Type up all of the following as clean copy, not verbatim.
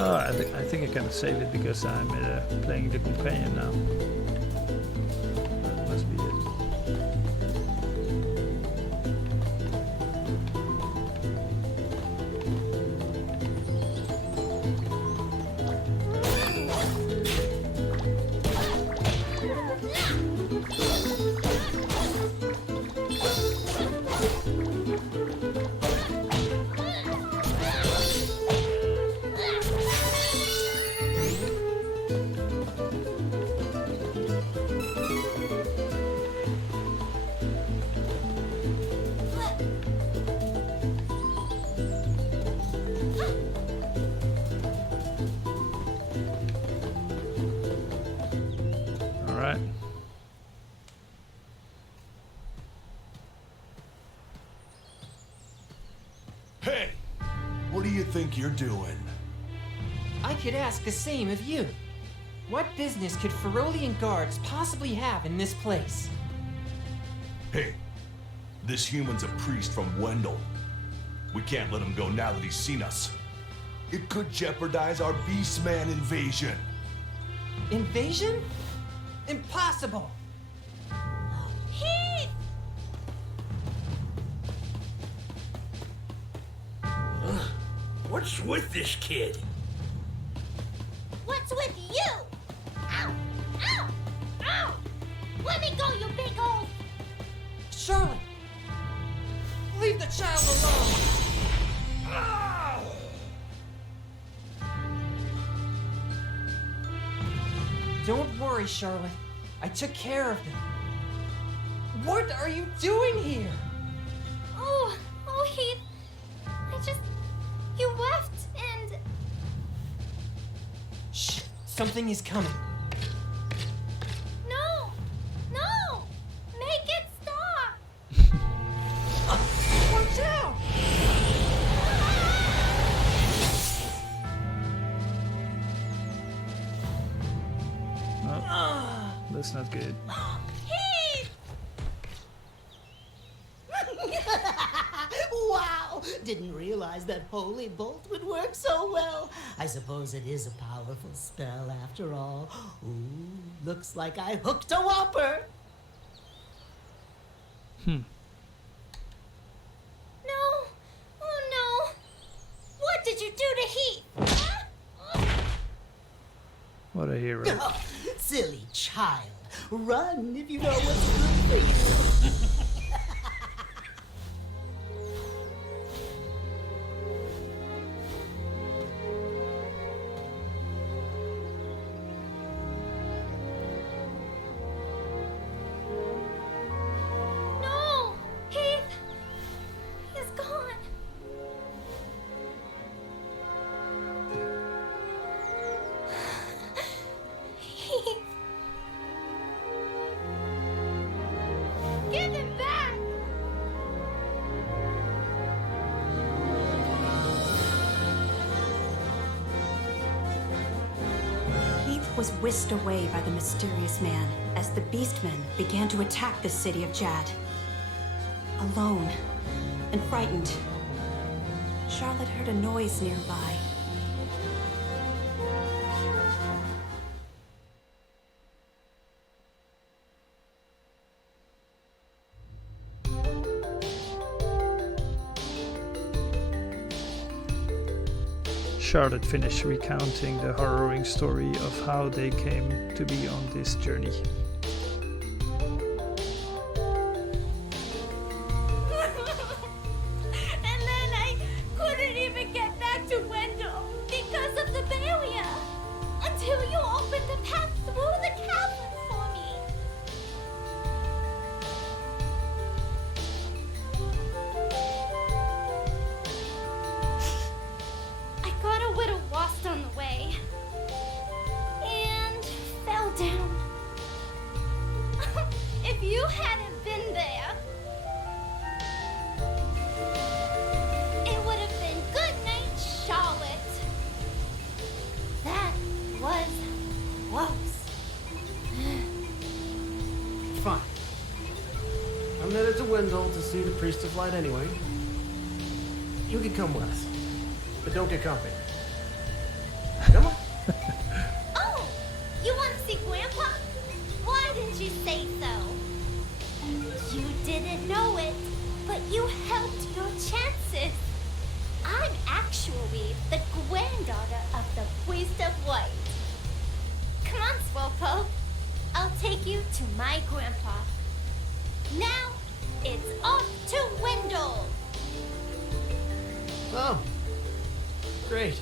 I think I can save it because I'm playing the companion now. That must be it. Hey! What do you think you're doing? I could ask the same of you. What business could Ferolian guards possibly have in this place? Hey, this human's a priest from Wendel. We can't let him go now that he's seen us. It could jeopardize our Beastman invasion. Invasion? Impossible! Heath! What's with this kid? What's with you? Ow! Ow! Ow! Let me go, you big old... Charlotte! Leave the child alone! Don't worry, Charlotte. I took care of them. What are you doing here? Oh, Heath. You left and... Shh, something is coming. No! No! Make it stop! Watch out! Oh, that's not good. Heath! Wow! Didn't realize that holy bolt would work so well. I suppose it is a powerful spell after all. Ooh, looks like I hooked a whopper. No! Oh no! What did you do to Heath? What a hero. Oh, silly child. Run if you know what's good for you. No! Heath! He's gone. Heath! Give him back! Heath was whisked away by the mysterious man as the Beastmen began to attack the city of Jad. Alone and frightened, Charlotte heard a noise nearby. Charlotte finished recounting the harrowing story of how they came to be on this journey. And then I couldn't even get back to Wendel because of the barrier. Until you opened the path through the cavern for me. I got a little lost on the way. And fell down. If you hadn't been there, it would have been good night, Charlotte. That was close. Fine. I'm headed to Wendel to see the Priest of Light anyway. You can come with us, but don't get comfy. Come on. Oh, you want to see Grandpa? Why didn't you say so? You didn't know it, but you helped your chances. I'm actually the granddaughter of the Priest of White. Come on, Swellpoke. I'll take you to my grandpa. Now, it's off to Wendel. Oh, great.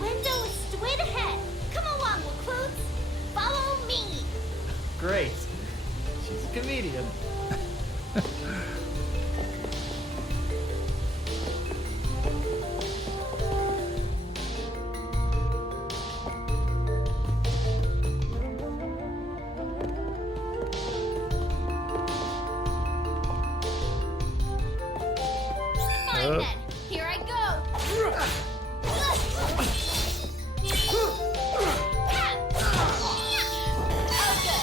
Wendel is straight ahead. Come along, recruits. Follow me. Great. She's a comedian. Fine then. Here I go. Oh, good.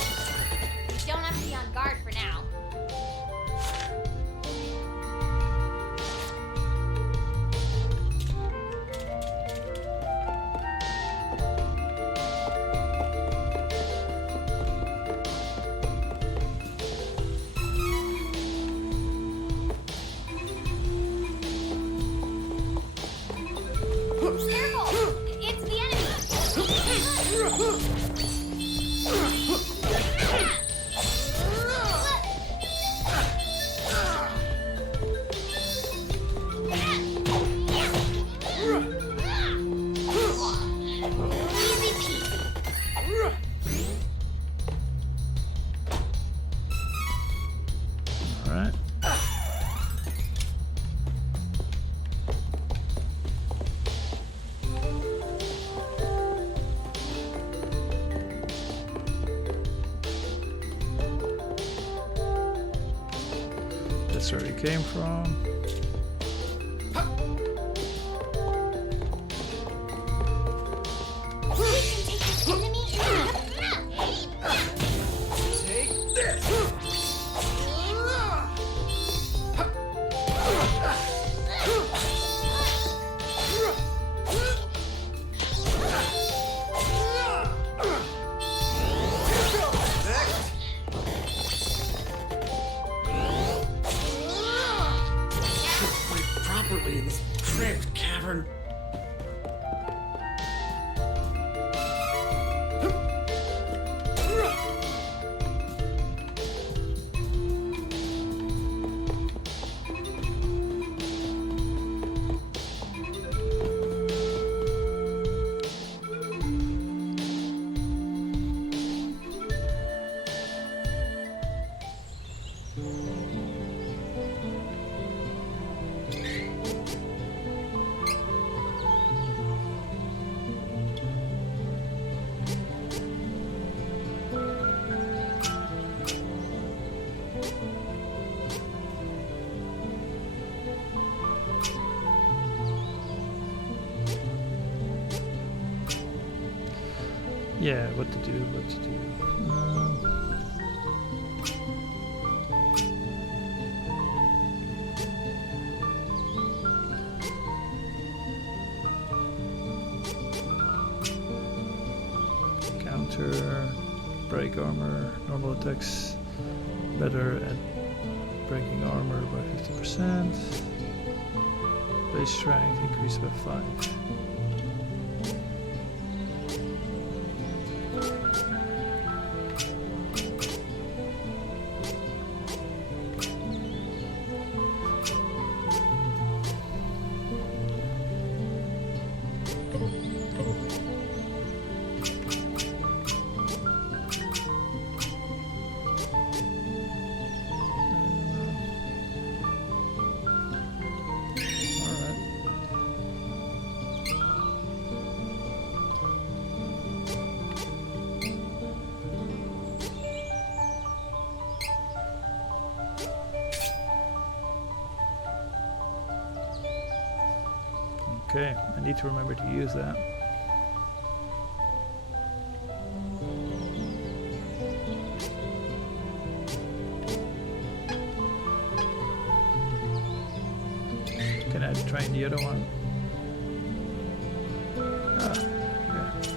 You don't have to be on guard for now. Careful! It's the Easy peasy. All right. That's where we came from. We can take this enemy Take this! Next! Breathe properly in this cramped cavern. Yeah, what to do, what to do. Counter, break armor, normal attacks better at breaking armor by 50%. Base strength increased by 5. Okay, I need to remember to use that. train the other one. Ah, okay.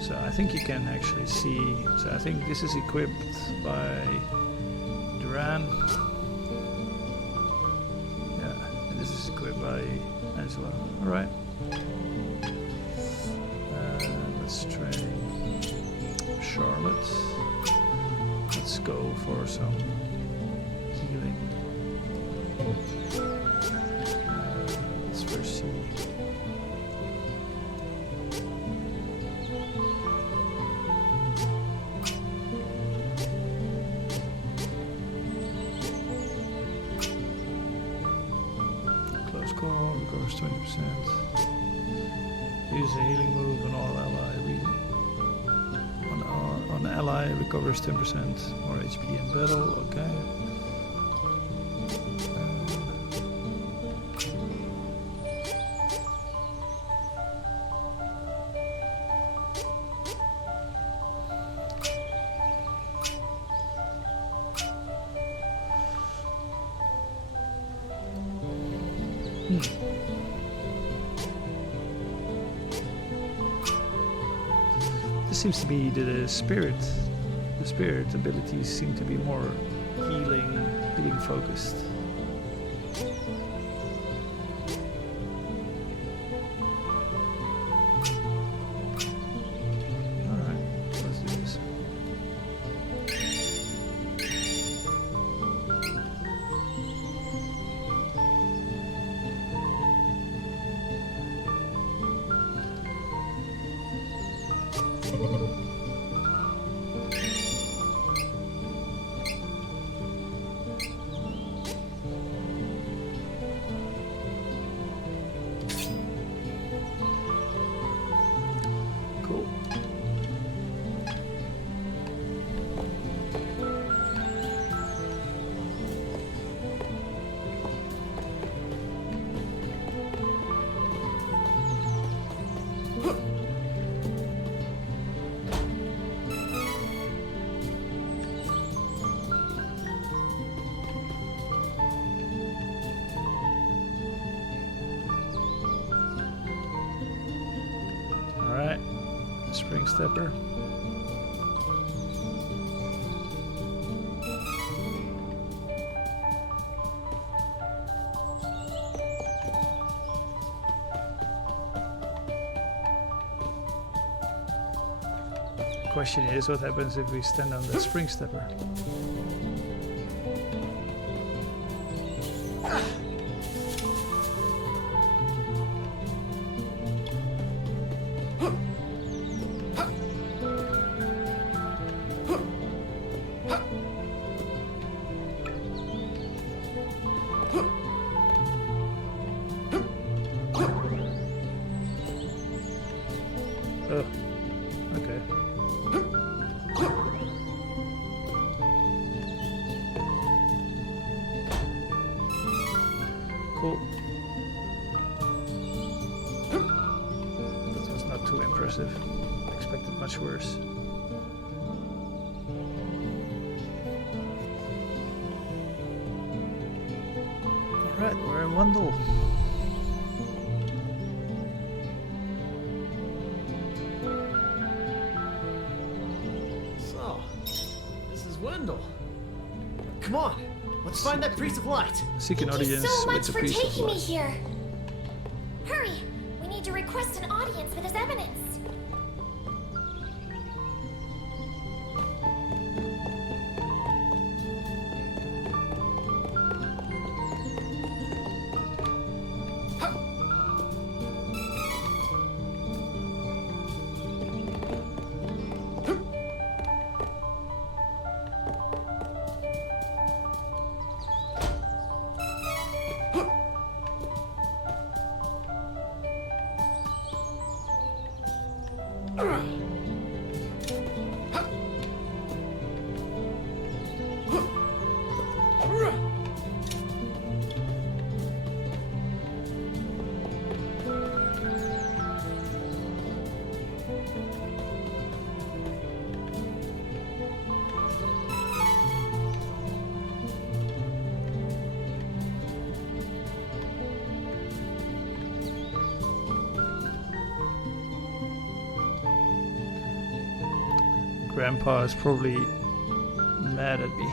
So I think you can actually see, so I think this is equipped by Duran. Yeah, and this is equipped by Angela. Alright. Let's train Charlotte. Let's go for some healing. Let's first see. Recovers 20%. Use a healing move on all ally. On ally recovers 10% more HP in battle. Okay. This seems to be the spirit. The spirit abilities seem to be more healing focused. Alright, let's do this. Cool. Alright, Spring Stepper. Question is, what happens if we stand on the Spring Stepper? Oh, okay. Cool. That was not too impressive. Expected much worse. Alright, we're in Wendel. So, this is Wendel. Come on, let's find that priest of light. Seek an Thank you audience so with much the for priest of taking me light. here. Hurry! We need to request an audience with his eminence. Grandpa is probably mad at me.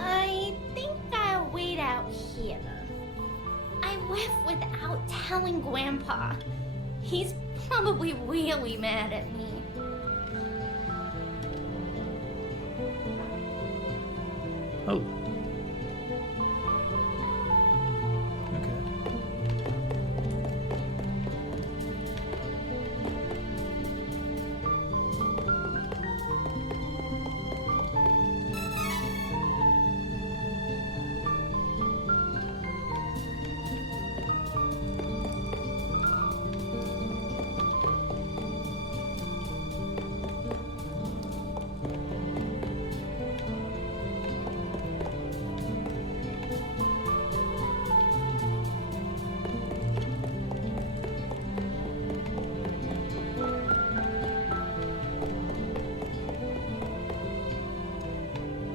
I think I'll wait out here. I left without telling Grandpa. He's probably really mad at me. Oh. Okay.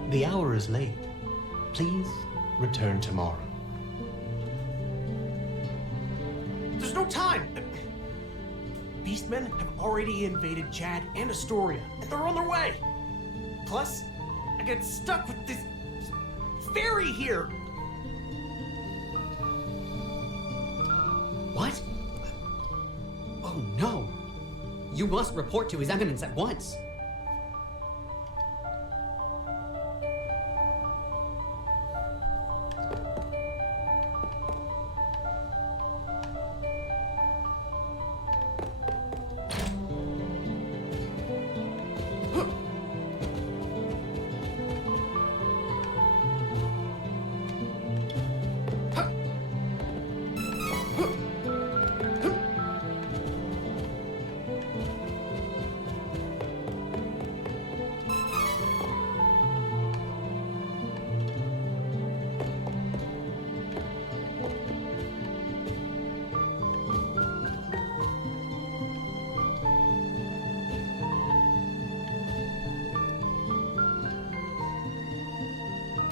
The hour is late. Please return tomorrow. There's no time! Beastmen have already invaded Jad and Astoria, and they're on their way! Plus, I get stuck with this fairy here! What? Oh no! You must report to His Eminence at once.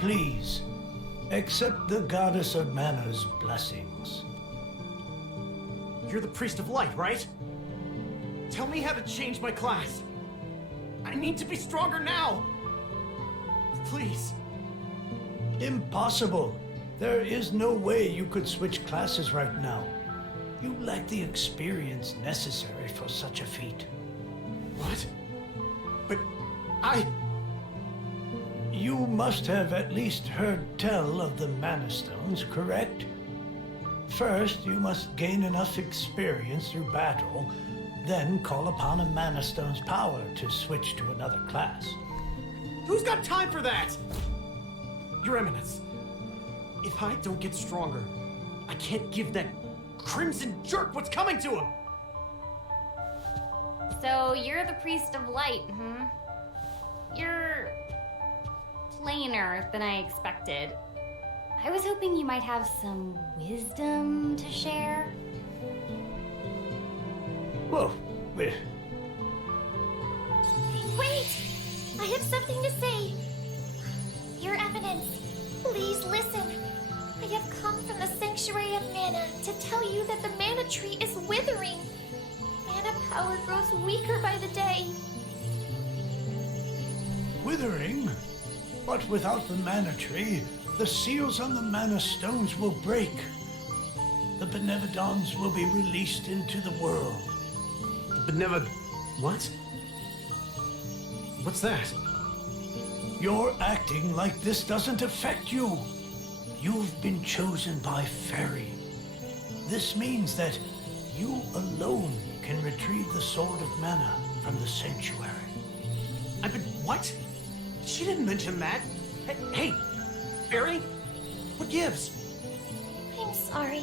Please, accept the Goddess of Mana's blessings. You're the Priest of Light, right? Tell me how to change my class. I need to be stronger now. Please. Impossible. There is no way you could switch classes right now. You lack the experience necessary for such a feat. What? But You must have at least heard tell of the Mana Stones, correct? First, you must gain enough experience through battle, then call upon a Mana Stone's power to switch to another class. Who's got time for that? Your Eminence, if I don't get stronger, I can't give that crimson jerk what's coming to him! So you're the Priest of Light, hmm? You're plainer than I expected. I was hoping you might have some wisdom to share. Whoa, wait. Wait! I have something to say. Your Eminence, please listen. I have come from the Sanctuary of Mana to tell you that the Mana Tree is withering. Mana power grows weaker by the day. Withering? But without the Mana Tree, the seals on the Mana Stones will break. The Benevodons will be released into the world. What? What's that? You're acting like this doesn't affect you. You've been chosen by Fairy. This means that you alone can retrieve the Sword of Mana from the Sanctuary. I've been... what? She didn't mention that. Hey, Fairy? What gives? I'm sorry.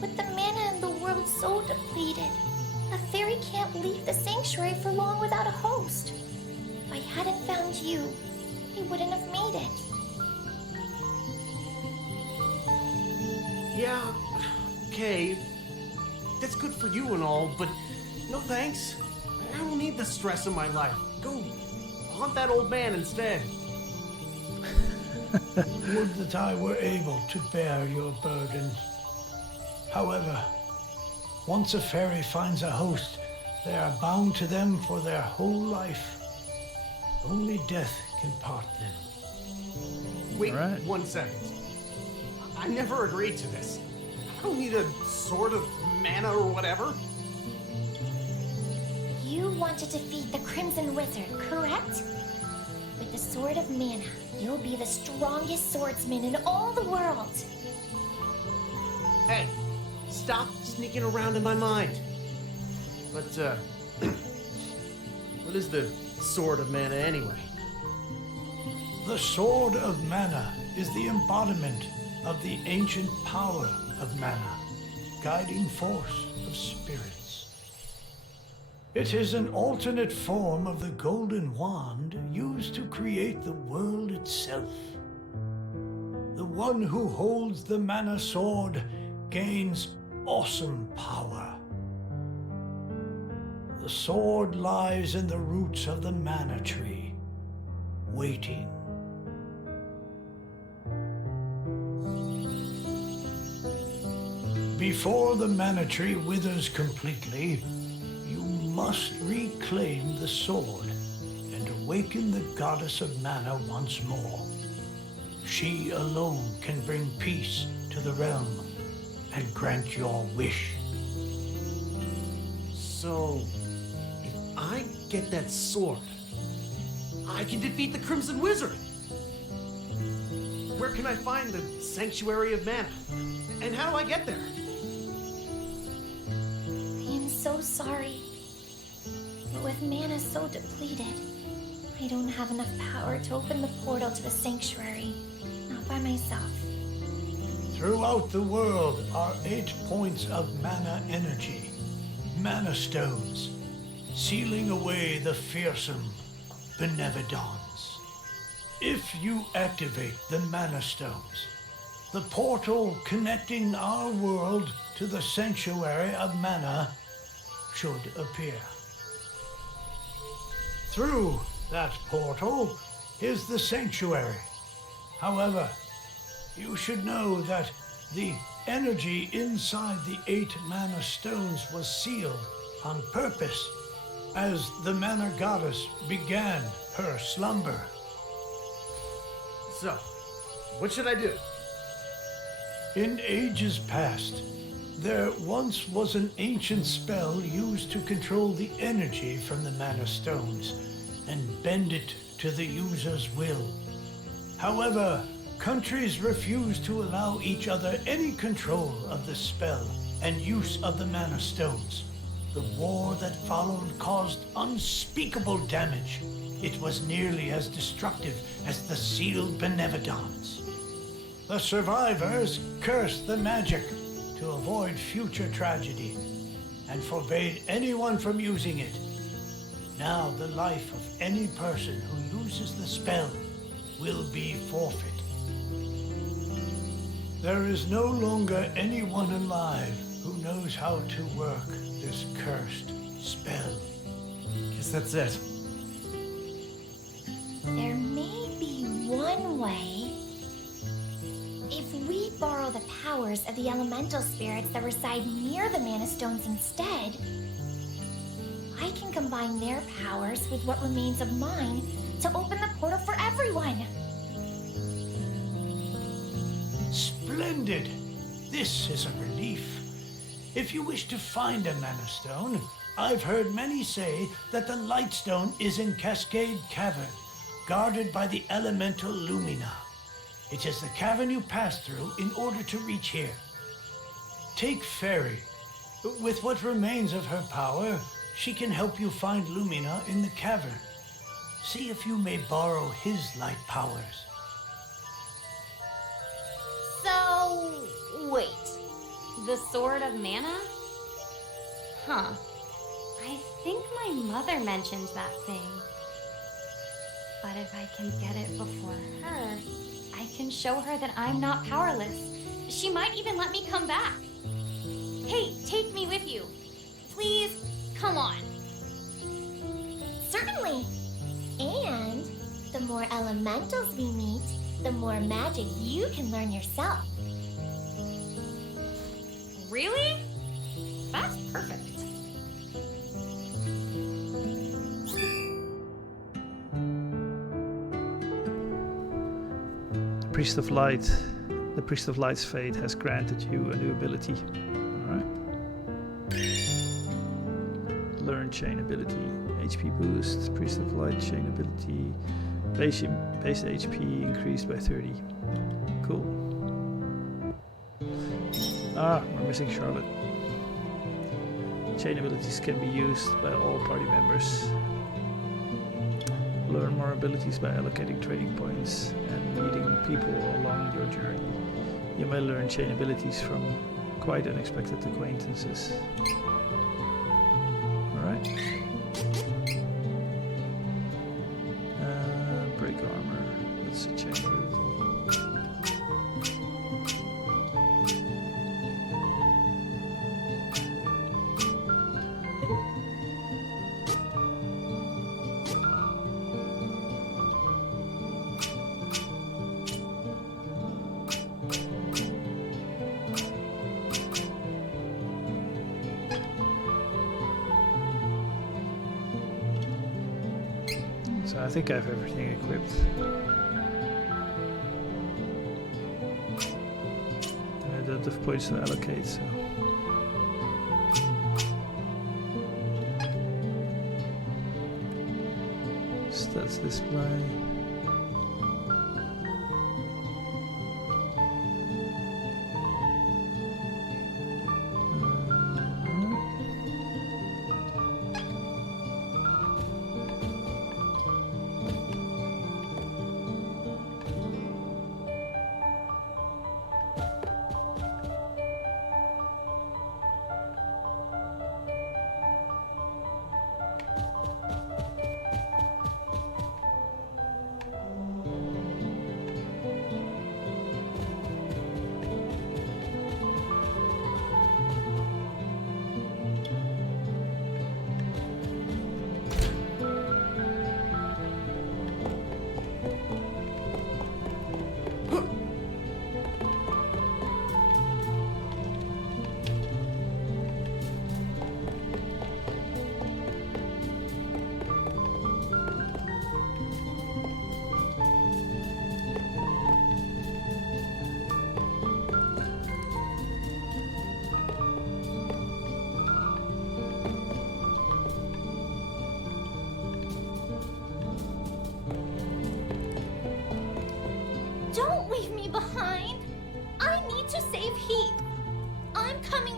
With the mana in the world so depleted, a fairy can't leave the sanctuary for long without a host. If I hadn't found you, I wouldn't have made it. Yeah, okay. That's good for you and all, but no thanks. I don't need the stress in my life. Go haunt that old man instead. Would that I were able to bear your burden. However, once a fairy finds a host, they are bound to them for their whole life. Only death can part them. Wait Right. 1 second. I never agreed to this. I don't need a sword of mana or whatever. You want to defeat the Crimson Wizard, correct? With the Sword of Mana, you'll be the strongest swordsman in all the world. Hey, stop sneaking around in my mind. But, what is the Sword of Mana anyway? The Sword of Mana is the embodiment of the ancient power of Mana, guiding force of spirits. It is an alternate form of the golden wand used to create the world itself. The one who holds the Mana Sword gains awesome power. The sword lies in the roots of the Mana Tree, waiting. Before the Mana Tree withers completely, you must reclaim the sword and awaken the Goddess of Mana once more. She alone can bring peace to the realm and grant your wish. So, if I get that sword, I can defeat the Crimson Wizard! Where can I find the Sanctuary of Mana? And how do I get there? I am so sorry. But with mana so depleted, I don't have enough power to open the portal to the sanctuary. Not by myself. Throughout the world are 8 points of mana energy, mana stones, sealing away the fearsome Benevodons. If you activate the mana stones, the portal connecting our world to the Sanctuary of Mana should appear. Through that portal is the Sanctuary, However, you should know that the energy inside the 8 mana stones was sealed on purpose as the mana goddess began her slumber. So, what should I do? In ages past, there once was an ancient spell used to control the energy from the mana stones and bend it to the user's will. However, countries refused to allow each other any control of the spell and use of the mana stones. The war that followed caused unspeakable damage. It was nearly as destructive as the sealed Benevodons. The survivors cursed the magic to avoid future tragedy and forbade anyone from using it. Now the life of any person who uses the spell will be forfeit. There is no longer anyone alive who knows how to work this cursed spell. Guess that's it. There may be one way. If we borrow the powers of the elemental spirits that reside near the mana stones instead, I can combine their powers with what remains of mine to open the portal for everyone. Splendid! This is a relief. If you wish to find a mana stone, I've heard many say that the Lightstone is in Cascade Cavern, guarded by the elemental Lumina. It is the cavern you pass through in order to reach here. Take Fairy. With what remains of her power, she can help you find Lumina in the cavern. See if you may borrow his light powers. So, wait. The Sword of Mana? Huh. I think my mother mentioned that thing. But if I can get it before her, I can show her that I'm not powerless. She might even let me come back. Hey, take me with you. Please, come on. Certainly. And the more elementals we meet, the more magic you can learn yourself. Really? That's perfect. Priest of Light. The Priest of Light's fate has granted you a new ability. Alright. Learn chain ability. HP boost. Priest of Light chain ability. Base HP increased by 30. Cool. Ah, we're missing Charlotte. Chain abilities can be used by all party members. Learn more abilities by allocating training points and meeting people along your journey. You may learn chain abilities from quite unexpected acquaintances. Alright. Break armor. That's a chain ability. I think I have everything equipped. I don't have points to allocate, so... Stats display.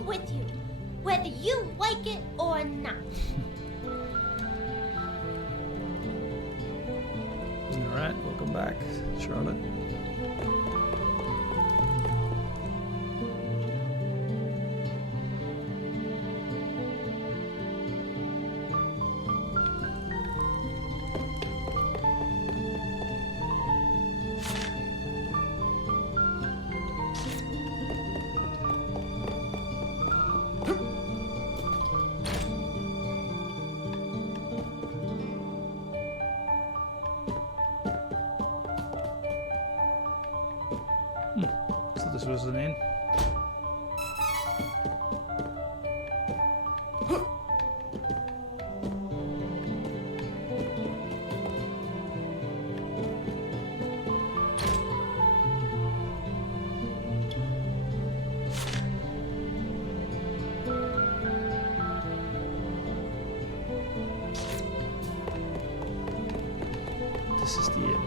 I'm with you, whether you like it or not. Alright, welcome back, Charlotte. So this was an inn. This is the inn.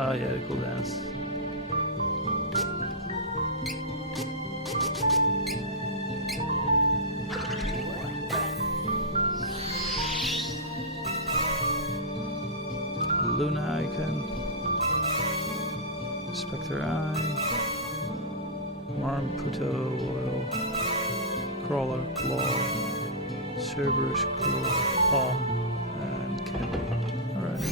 Oh yeah, the cool dance. Luna icon. Spectre eye. Marmputo oil. Crawler claw. Cerberus claw. Paw. And candy. Alright.